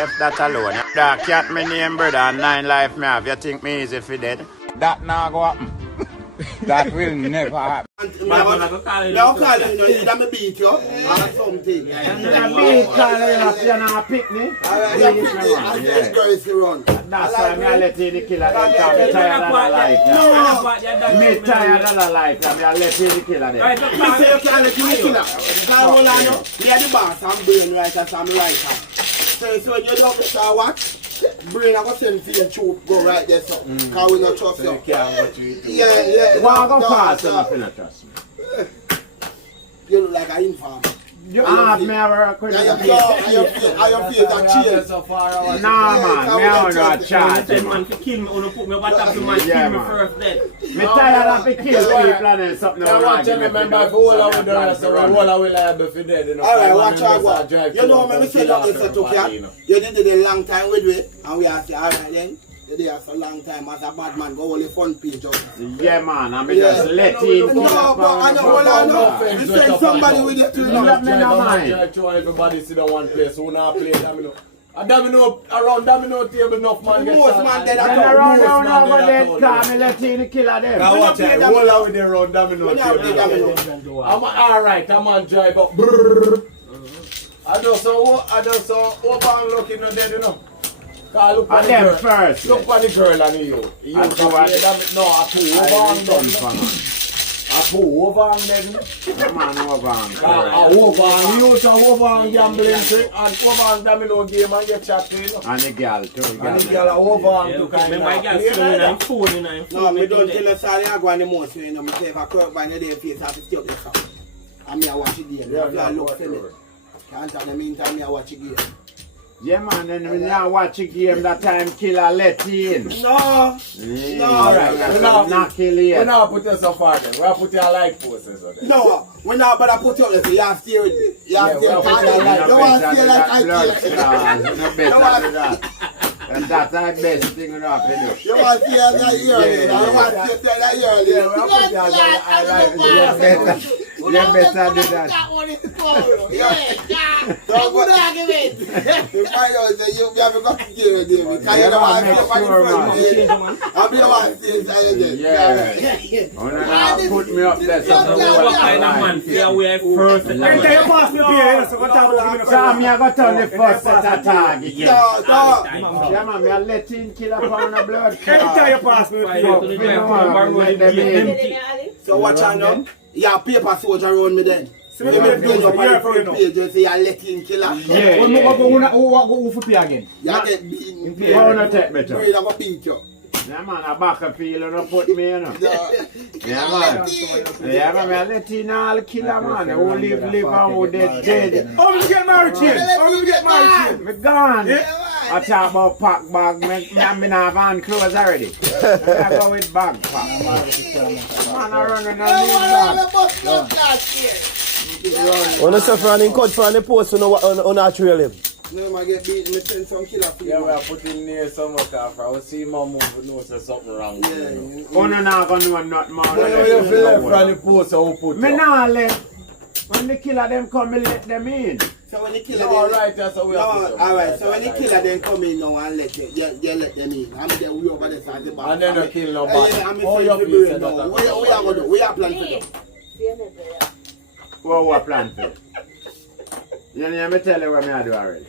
Left that alone. That cat me name brother and 9 life me have. You think me easy for dead? That now go happen. That will never happen. Now call you, you know, me beat you or something. You beat Carl, you know, pick me. This girl is to run. That's why I let you the killer them because I'm tired of the life. I'm tired of the life. I'm let you the killer them. Me say you can't let you the killer. Because hold on, me are the boss, I'm brain writer, so I'm writer. So when you don't start what? Brain I go send for your truth, go right there so. Because we not trust you. Yeah. Why go fast enough in a trust me? You look like an informer. You have me a question. Are you feel that change? Nah man, me are not charge. Man to kill me, or put me what up to man kill me first then. Me tired of the kill people and then something wrong. I remember if all of the rest of the whole of the liable for dead. Alright, watch out what. You know when we say that it's a took here, you did it a long time with me, and we are say, alright then. You did it a long time as a bad man, go only front page up. Yeah man, I mean just let him. No, but I know, hold on, we send somebody with it to you. Let me know mine. Everybody sit on one place, who not play domino. A domino, around domino table, enough man get most man dead then at around all. down over dead car, me let him kill them. Now watch it, roll out with the round domino table. I'm alright, I'm on drive up. I just saw over and looking at dead, you know. Look at them first. Look at the girl and you. You can play them. No, I pull over and them. I pull over and them. Man over and over and you to over and gambling and over and domino game and get chatting. And the girl too. And the girl over and to kind of. No, me don't tell us all I go on the most, you know, me say if I curve by the day face, I have to stop this up. And me I watch it again. I look for me. Can't tell the meantime me I watch it again. Yeah man, then when you watch a game that time killer let you in. No. Alright, we not kill you. We not put you so far then. We put your like posters on there. No, we not but I put you there so you have to stay with me. You have to stay with me. You want to stay like I feel. No better than that. And that's the best thing you have to do. You want to stay like early. You want to stay like early. Yeah, we put your like you better do that. That one is cool. Yeah. Don't good argument. If I know that you have a fucking deal with him, because you don't want to stay in front. I'll be the one to stay inside again. Yeah. Put me up there. What kind of man feel we have first? Can you pass me beer? So what time So me I got on the first set of target. Yeah, man, me I let him kill a pound of blood. Can you pass me beer? so watch out now. You have paper soldier around me then. So you make those up on the front page and say you let him kill her. Yeah. Who for pay again? You get beaten. You want to take me to? Brain I'm going to beat you. Yeah man, a back a field and put me in. Yeah man. Yeah man, I let him all kill a man. Who live and who dead. How will you get married to him? How will you get married to him? Me gone. I talk about pack bag, me not have on clothes already. I go with bag pack. Man, I run in a bag. On the suffer and cut for the post on our trail him. No, I get beaten, me send some killer for you. Yeah, we are putting near some car for I see my move, we know there's something wrong. Yeah. Oh, no, not gonna know nothing more. You feel left from the post, so we put me not let. When the killer them come, me let them in. So when the killer no, alright, that's how we have to alright, so when the killer then come in now and let you let them in. I'm there, we over there at the back. And then you kill no back. Oh, your place now. What are going to do? We are planning for them. What we plan for? You know, me tell you what me do already.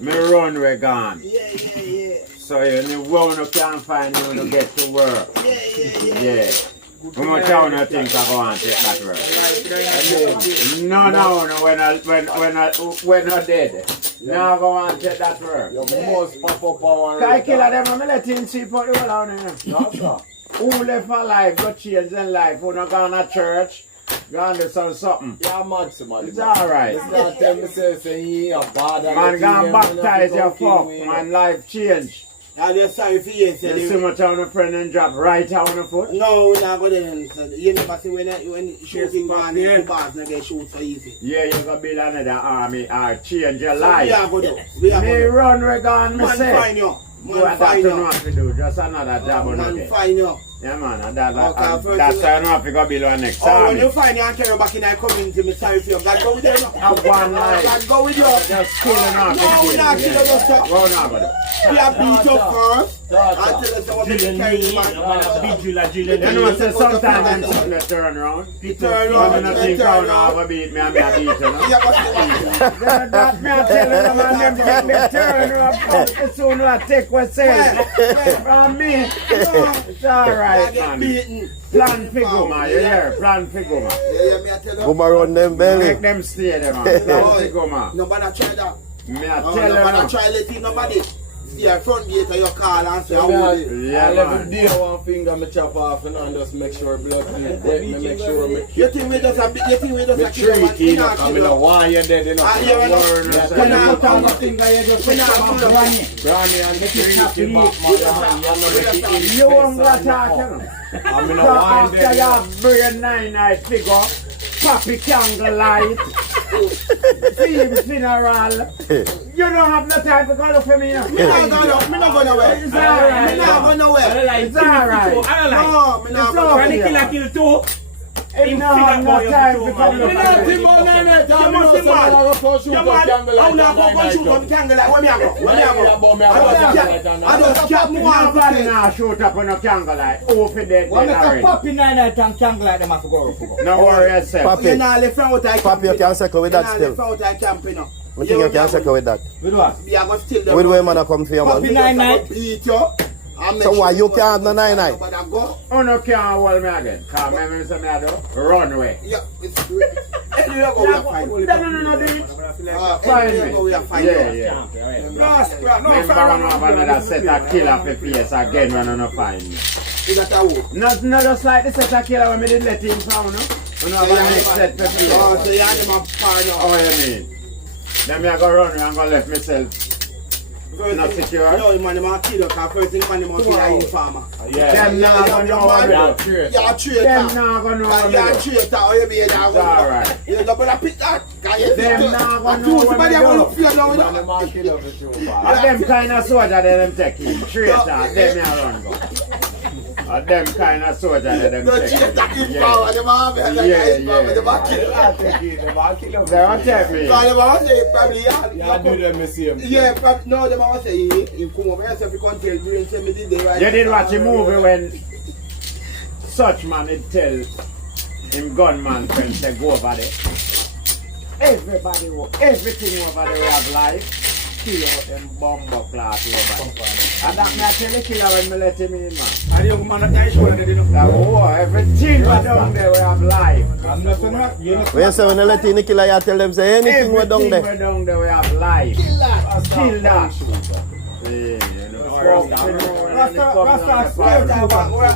Me run we gone. Yeah. So you run, you can't find you to get to work. Yeah. How much time you think I go and take that work? No, when I dead. Now go and take that work. You must pop up our I kill them and let him see for the whole on here. Who left for life, got change in life, who not gone to church, gone to something. Yeah, man, somebody. It's alright. It's not tell me say he a bad. Man, gone baptize your fuck, man, life change. I'm just sorry for you. You see much on a friend and drop right on the foot? No, we're not going to. You never see when shooting man in the bars and get shoot so easy. Yeah, you're going to build another army or change your life. We are going to. Me run, we gone, me say. Man, find you. What that to know what to do, just another job on man, it. fine you. Yeah, man, and Okay, that's first why thing- I know if you go below next Oh, when army. you find you and carry back in our community, me sorry for you. God go with you. Have one life. God go with you. Just killing off. No, we're not killing us, sir. Go now, brother. We are beat up first. Until us what we Julian carry Lee, back. I'm gonna beat you like Julian You know, Lee. say sometimes them something that turn around. Turn I'm around, not think turn how now around. I beat me and me I beat you, know. Yeah, what's the That me I tell them man, them get me turn around. As soon as I take what say from me. It's alright, get man. beaten. Plan figure, man. You hear? Plan figure, man. Yeah, me I tell you. Go around them belly. Make them stay there, man. Plan figure, man. Nobody try that. Me I Oh, tell you nobody now. try let in nobody. See your front gate of your car and say, Yeah, how man. would it? Yeah, I'll every man. day one finger me chop off and just make sure blood clean. Wet me make sure me You think we just a bit, you think we just me a kill one? treat you. I mean, why you dead enough? Ah, yeah, we Word, know. sir. We not Come come on, finger, you just We take not some come granny. Granny and the treaty back, man. You know, You won't go talk, you know. I mean, So why after dead you enough? brain 9 figure, Papi candlelight, team funeral, you don't have no time to go look for me now. Me not go nowhere. It's alright. Me not go I nowhere. don't like It's alright. I don't like. No, me not It's go all nowhere. Granny kill a kill too. If no have no time to come Me look not for think me. about none of that. You Me must know be someone mad. I go shoot You up mad? candlelight How now and go night shoot up. up candlelight? Where me a go? Where me a go? I just get more Nobody now shoot up on a candlelight. Oh, for dead, When dead make a already. puppy 9 night and candlelight, them have to go for. No worry yourself. You not left out I camp. Papi, you can circle with that You still. not left out I camp, you know. I think you can circle with that. With what? We are going to steal them. With where man I come for you, Puppy man. 9-9. beat you. So why you can't have no 9-9? But I go. Oh, no, can't hold me again. Come, me say me I do. Run away. Yeah, it's good. Anywhere go we are fine. No, do it. Find Anywhere go we are me. fine. Yeah, yeah. Remember, I don't have another set of killer for face again when I don't find me. Is that a wood? Not just like the set of killer when me did let him found, no? We don't have a next set for face. Oh, so you have them a party. How you mean? Then me I go run and go left myself. Not secure. No, man, them a kill you. Because first thing, man, them a kill a informer. Them now gonna know what You're me do. a traitor. Them now gonna know what You're a me do. traitor. How you be that? It's alright. You don't better pick that. Them now gonna know what Somebody me have do. to fear now, you Man, know. the man kill up the show, man. Of them kind of soldier that them take in. Traitor, them me a run go. Of them kind of soldier that them The take traitor in. in power. Them a Yeah, them a kill. I take it, the man kill up They won't take me. So them a say probably Yeah, I do them the same. yeah, probably no. Them a say he come over yourself. You can't tell you say me did the right. You did watch a movie when such man would tell him gunman friends say go over there. Everybody, everything over there we have life. Kill out them bomber class over there. And that me I tell the killer when me let him in, man. And you man that I show that they don't. That oh, everything we down there we have life. I'm not saying that. You know. When you say when you let in the killer, you tell them say anything we down Everything there. we down there we have life. Kill that. Kill that. Yeah, you know,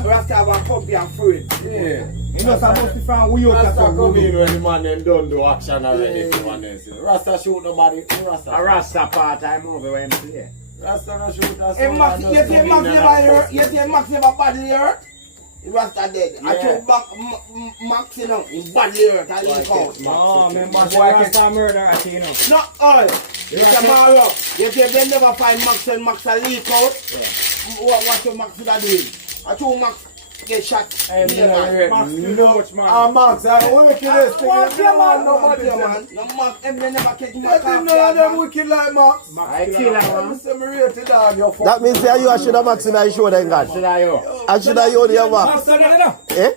Rasta have a puppy and fruit. Yeah. You know supposed to find we out Rasta to come in when the man them done do action already. For one day. Rasta shoot nobody. Rasta. a Rasta part I movie when play. Rasta no shoot. That's Hey, Max, you say Max never hurt? You say Max never badly hurt? Rasta dead. I told Max, you know, he badly hurt. I didn't count. Oh, man, boy, Rasta murder, I see, you know. Not all. You say Maro. You say they never find Max and Max a leak out. What your Max would have doing? I told Max get shot. Hey, Yeah, Max, man. no, man. Ah, Max, I wicked this thing. What You man, nobody nobody man. No Max, them they never catch Let Max. him know that them wicked like Max. I kill him, I'm man. semi-rated dog, you fuck. That means say you should have Max in the show then, God. Should I yo? I should have you the Max, Max. not there, Eh?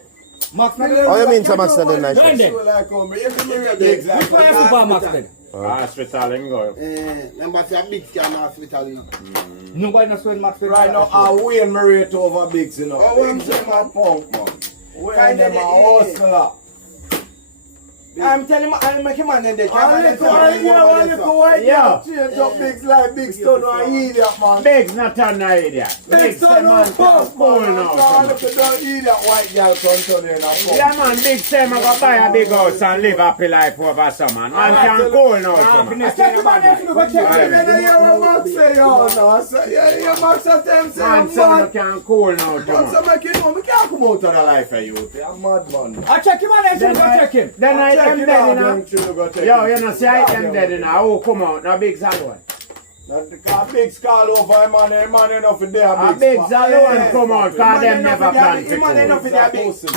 Max, not there. Oh, you mean some Max in the night show? Then. Show like how me, if you read the exact. Why have to buy Max then? Hospital him go. Remember, say a big scam hospital, you know. Nobody knows when Max Right now, I Wayne me rate over Bigs, you know. Oh, what I'm Bigs saying, them a man. punk, man. Wayne Kinda them a the- hustler. I'm telling you, I'll make him man and they All you go, Yeah. change up Bigs like Bigs don't know an idiot, man. Big's not an idiot. Bigs Big's a don't know man a punk, cool man. now. All of the idiot white girl come turn in a punk. Yeah, man, Big say me go buy a big house and live happy life over summer. Man can cool now, summer. I check him out there, you go check Yeah. him. You know, hear what Max say, yo, no. I say, yeah, Max at them say, Man, I'm summer mad. can cool now, Max summer. say, make you know, me can't come out of the life of you. I'm mad, man. I check him out there, you go check him. Then I am dead, you know. Yo, Yo, you know, see I am dead, you know. Oh, come out, now Big's alone. That big skull over man enough in there. A big alone come out, cause them never plan to Man enough come. in there,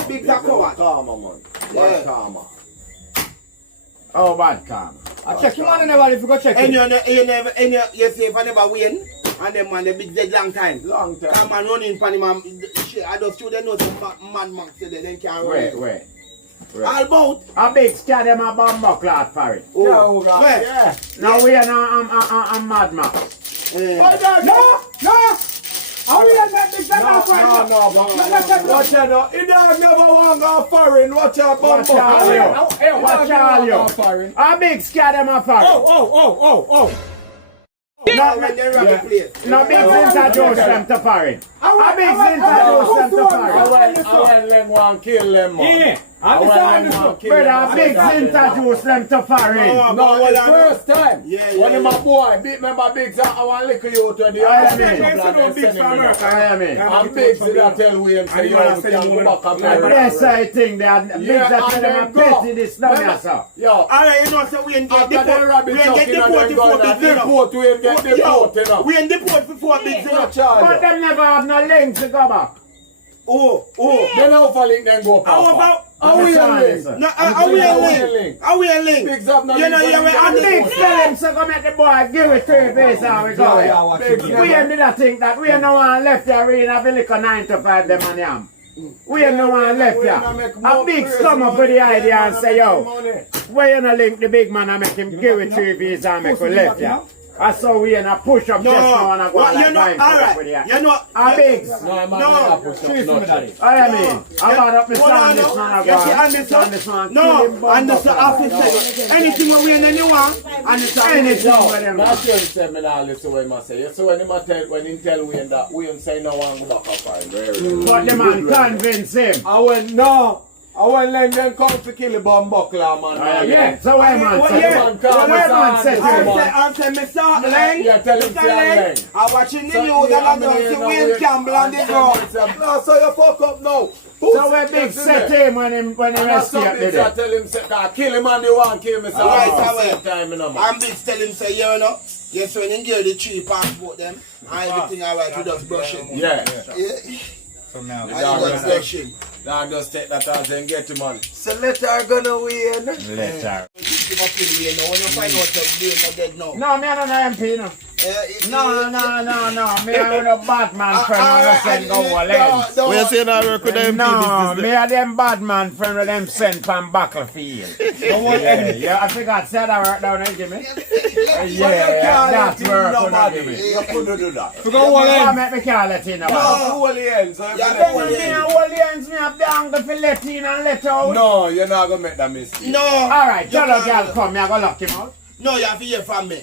big coward. Karma, man. Yeah. Bad karma. Oh, bad karma. I check him on never if you go check And him. you say if I never win, and them man, they big dead long time. Long time. Come man running for him, I just student know some man man say they can't run. Wait. All about. A big scat them a bomb clot for it. Oh, where? Yeah. Now we are a Mad Max. No! How we are not big that No, watch out, he don't never want to go foreign. Watch out, Watch out, watch out, a big scat them a for it. Oh! No, when they run the place. No big introduce them to foreign. A big introduce them to foreign. I want them one kill them, man. Yeah, I understand want this. Brother, a big introduce them to foreign. No, it's first time. Yeah, When yeah, my boy, remember Big Zach, I want to lick you to the I other mean, I mean. I'm Big Zach, I tell William, say, yo, we can go back and marry. Yes, I think that big Yeah, that and them then a go. petty this down here, sir. Yo, Alright, you know, so we ain't get after the rabbit talking and then going and deport, we ain't get deported, you know. We ain't deport before big No thing. charge. But them never have no links to go back. Oh. Then how far link then go, How Papa? about? How we a link? No, how we a link? How we a link? Big Zap now. You know, you And big tell him so go make the boy give it to him face how we go. We ain't did a think that we ain't no one left here, we ain't have a little 9 to 5 them and yam. We ain't no one left here. A big come up with the idea and say, yo, why you no link the big man and make him give it to him face and make we left here? I saw we in a push up just now and I go like know, alright. You know, a big. I mean, I got up my son this man I go this man. No, and the officer, anything we in anyone, and it's Anything with them. That's what he said, me now listen what he say. So when he tell Wayne that Wayne say no one go back up fine. But the man convince him. I went no. I went let them come to kill the bomb buckler, man. Yeah, so why man say? Yeah. Why man say? I said, Mr. Lang, Yeah, tell him Mr. Lang, I'm watching the news and I'm going to see Wayne Campbell on the ground. No, so you fuck up now. So we big set him when him escape did I it. tell him say, kill him and the one kill me. So Right, time, you know, man. I'm big tell him say, you know, yes, when you get the 3 passport them, and everything alright, you just brush him. Yeah. From now. And you just brush him. Now just take that out and get him on. So let her gonna win. Let her. You must kill Wayne now. When you find out that Wayne not dead now. No, me I don't know MP no. No. Me I know Batman friend when I send go lens. We are saying I work with the MP No, business. me a them Batman friend with them sent from battlefield. Yeah, I forgot said I work down there, Jimmy. Yeah, that's work on that, Jimmy. You couldn't do that. You go I make me can't let in No, about. hold the ends. So Yeah, Then when me and hold the ends, me have the angle for let in and let out. no, you're not gonna make that mistake. No. Alright, tell a girl come, me I go lock him out. No, you have to hear from me.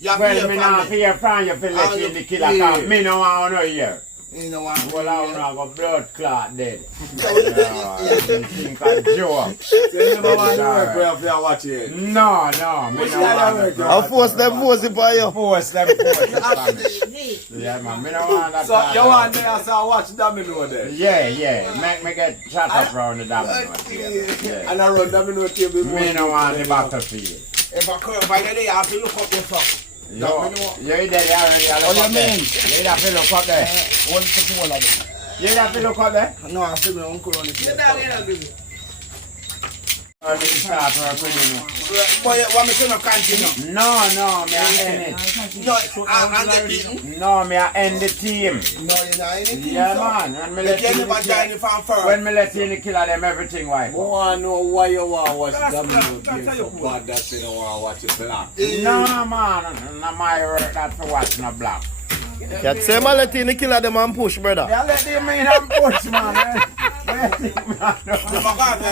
You have to Well, hear me from not me. fear from you for let in the killer Yeah. cause me no want no hear. You know what? Well, I wanna go blood clot dead. So, You think a joke. So you never want to work where if you're watching. No, me no want to. I'll force them force it for you. Force them Yeah, man, me no want that. So you want there so watch domino there. Yeah. Make me get shut up round the domino. Yeah. And I run domino table. Me no want the battlefield. if I come by there, you have to look up yourself. You're there already. What do you mean? You have to look up there. What's the whole of it? You have to look up there. No, I see my uncle on the place. Or me start work with you. But you want me to not continue? No, me I end it. No, I'm get beaten. No, me I end the team. No, you're not anything. Yeah, so. man. When me You let can't you even join the fan first. when me let you in the killer them, everything wipe. I want to know why you want to watch domino game so bad that you don't want to watch it black. No, man. No my work that for watch no black. Can't say man let in the killer them and push, brother. Yeah, let them in and push, man. I'm going to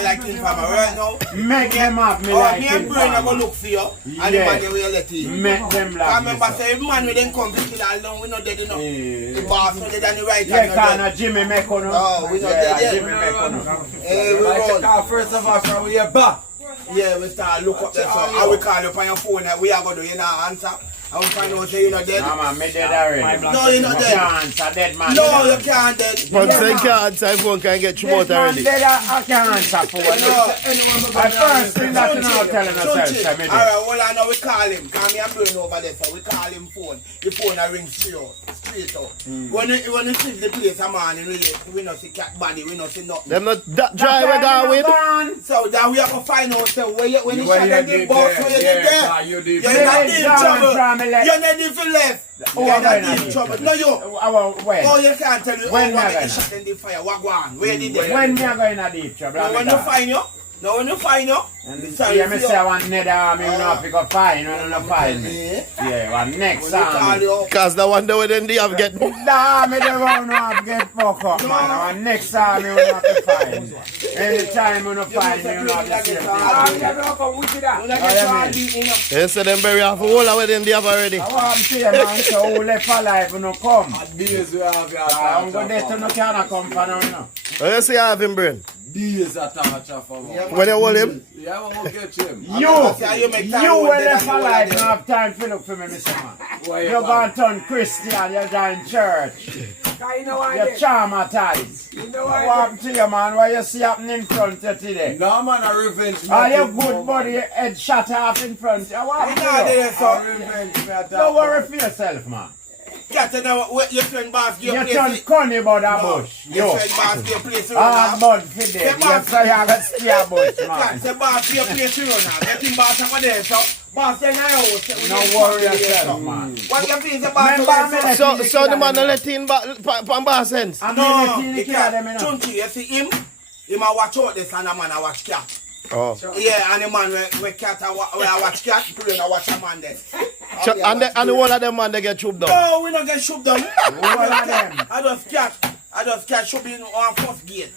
like him from right now. Make them up, me Oh, like me him. and Brain are going to look for you. And the man you will let him. Make them I like remember this. saying, man, we didn't come to kill alone. We not dead enough. The boss not dead on the right Yeah, hand. kind of Jimmy Mekono. Oh, we not dead yet. Jimmy Mekono. Hey, we run. First of all, from where back. Yeah, we start look up there. So how we call you on your phone, we are going to do, you know, answer. I will find out say you're not dead. No man, me dead already. No, you're not dead. Can't answer, dead man. No, you can't dead. But say can't answer phone can get through out Dead man already. dead, I can't answer for it. No. My first thing that you know telling yourself, say me dead. Alright, well I know we call him. Cause me I'm doing over there, so we call him phone. The phone I ring straight out. When you see the place a man in relate, we not see cat body, we not see nothing. Them not that dry we gone with. So that we have to find out so when you When shot you at the did box, there, when you yeah, did there. sir, you did You're there. in a deep John trouble. from the left. You're in a different left. Oh, You're in when a I deep did trouble. that. No, you. When? Oh, you can't tell you. When Oh, I when you did shot in the fire. What go on? Where did they? When me a go in a deep trouble? Now when you find you. Now when you find you. And sorry yeah, me for say you. I want nether army, you know, if you go find, you don't find me. Yeah, one next When you call army. you. Cause the one day then they have get The army they won't have get fucked up, man. Our next army we don't have to find. Anytime we don't find me, we don't have to see. they say them bury off all of them they have already. I want to see man, so who left alive when you come. Days we have your I'm going to no can come for now, you know. Oh, you see I have him brain. Days a torture for me. When you hold him, Yeah, I'm gonna get him. You were left alive, you don't have time to look for me, Mr. Man. You're going to turn Christian, you're going to church. You're traumatized. What happened to you, man? What you see happening in front of you today? No man, a revenge. Are you good buddy? Your head shut off in front of you. What happened to you? A revenge. Me a Don't worry for yourself, man. Cat, you know what your friend boss You your turn place. funny about that bush. Your Yo. friend boss your place. Ah, mud for them. Yeah, You boss. say you got steer bush, Cat, man. say boss your place you now. Let him boss over there, so. Boss, you know. No worry yourself, man. What you feel the boss Remember over me, there, so the man let in pan bar sense. I'm No, not he letting you kill them, you can't. know. Chunky, you see him? Him a watch out this and a man a watch cat. Oh. Yeah, and the man where cat a watch cat, pray and a watch a man there. And the one of them man they get chewed down. No, we don't get shoot down. All of them. I just catch shoot in on first gate.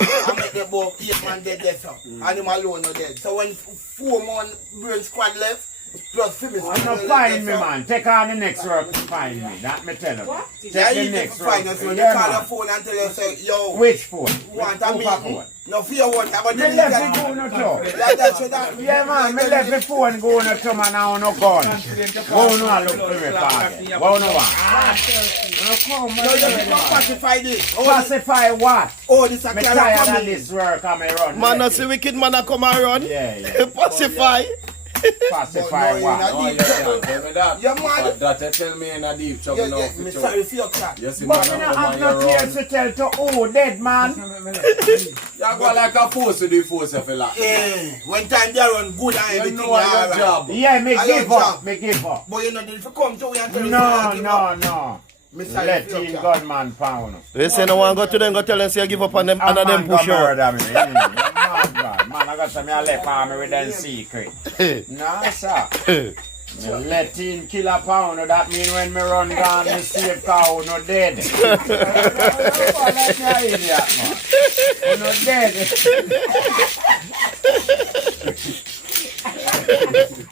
I make the ball 8 man dead there, so. And him alone no dead. So when 4 man brain squad left, plus Phyllis. I'm not find me, man. Take on the next work to find me. That me tell you. Yeah, Take the you can next find work. us when you Yeah, call your man. phone and tell us, yo, Which phone? want a Who for meeting? phone? No, for your one. How about Me left the phone no too. Yeah, man, me left the phone going to man now no gun. Go no and look for me, party. Go no one. No come, No, man. you can pacify this. Pacify what? Oh, this a Me can tired come of in. this work and me run. Man not see wicked man a come and run. Yeah. Pacify. Pacify what? Oh, you can't tell me that. You're mad. But that you tell me in a deep trouble now. Me sorry for your cat. You see, But man, me I'm not have on no your tears own. to tell to who dead man. You go like a force to the force of a lot. Yeah, when time they run good and You everything, know you your alright. job. Yeah, me I give don't up. jump. Me give up. But you know, if you come to me and tell me, No. Me sorry Let for your in cat. gunman pound. They say no one go to them go tell them say give up on them and them push out. murder me. Man, I got some left army with them secret. No, sir. Me let in kill a pound. That mean when me run down, me save cow no dead. Let me idiot, man. You no dead.